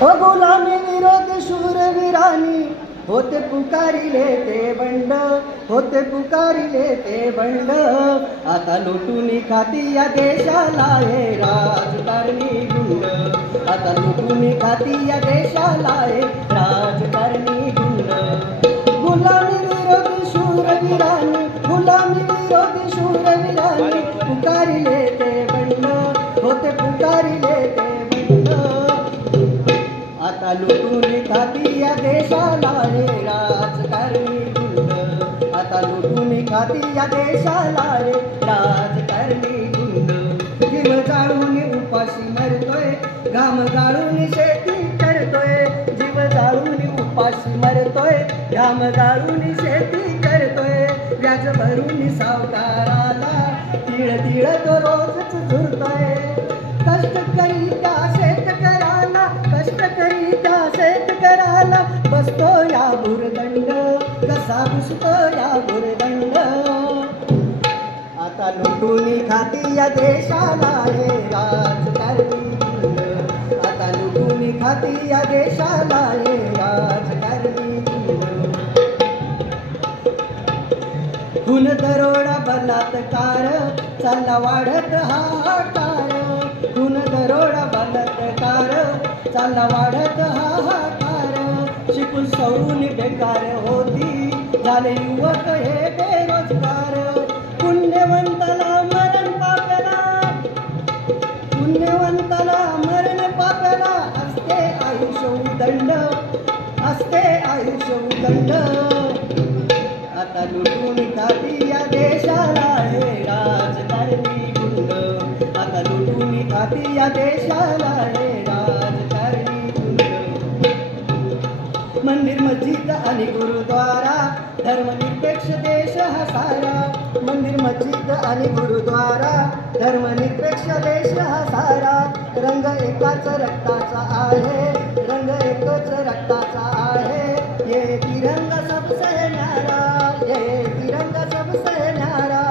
हो गुलामी विरोध शूरवीरांनी होते पुकारिले ते बंड, होते पुकारिले ते बंड. आता लुटून खाती या देशाला हे राजकारणी गुंड. आता लुटून खाती या देशाला हे राजकारणी गुंड. गुलामी विरोधी शूरवीरांनी, गुलामी विरोधी शूरवीरांनी पुकारिले ते बंड, होते पुकारिले ते बंड. आता लुटून खाती या देशाला हे राजकारणी गुंड. आता लुटून खाती या देशाला हे राजकारणी गुंड. जीव जाळून उपाशी मरतोय, घाम गाळून शेती करतोय. जीव जाळून उपाशी मरतोय, घाम गाळून शेती करतोय. व्याज भरून सावकाराला तिळ तिळ तो रोजच झुरतोय. कष्टकरी त्या शेतकऱ्याला, कष्टकरी त्या शेतकऱ्याला बसतो या भुर्दंड, कसा बसतो या भुर्दंड. आता लुटून खाती या देशाला हे राजकारणी गुंड. आता लुटून खाती या देशाला हे राजकारणी गुंड. खून दरोडा बलात्कार चालला वाढत हाहाकार. खून दरोडा बलात्कार चालला वाढत हाहाकार. शिकून सवरून बेकार होती झाले युवक हे बेरोजगार. पुण्यवंताला मरण पाप्याला, पुण्यवंताला मरण पाप्याला असते आयुष्य उदंड, असते आयुष्य उदंड. आता लुटून खाती या देशाला हे राजकारणी गुंड. आता लुटून खाती या देशाला हे राजकारणी गुंड. मंदिर मस्जिद आणि गुरुद्वारा धर्मनिरपेक्ष देश हा सारा. मंदिर मस्जिद आणि गुरुद्वारा धर्मनिरपेक्ष देश हा सारा. रंग एकाच रक्ताचा आहे, रंग एकच रक्ताचा आहे. ये तिरंगा सबसे न्यारा, ये तिरंगा सबसे न्यारा.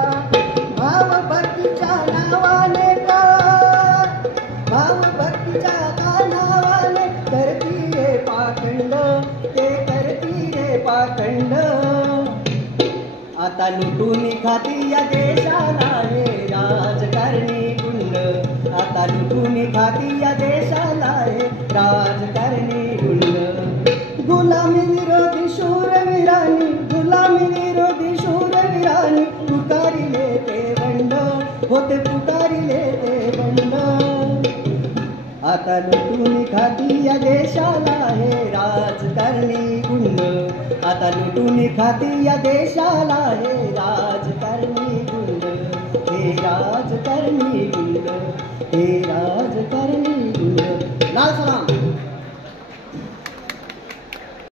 भाव भक्तीच्या नावाने का, भाव भक्तीच्या नावाने करती रे पाखंड, ते करती रे पाखंड. आता लुटून खाती या देशाला हे राजकारणी गुंड. आता लुटून खाती या देशाला हे राजकारणी गुंड. गुलामी विरोधी शूरवीरांनी, गुलामी विरोधी शूरवीरांनी पुकारिले ते बंड, होते पुकारिले ते बंड. आता लुटून खाती या देशाला हे राजकारणी गुंड. आता लुटून खाती या देशाला हे राजकारणी गुंड. हे राजकारणी गुंड, हे राजकारणी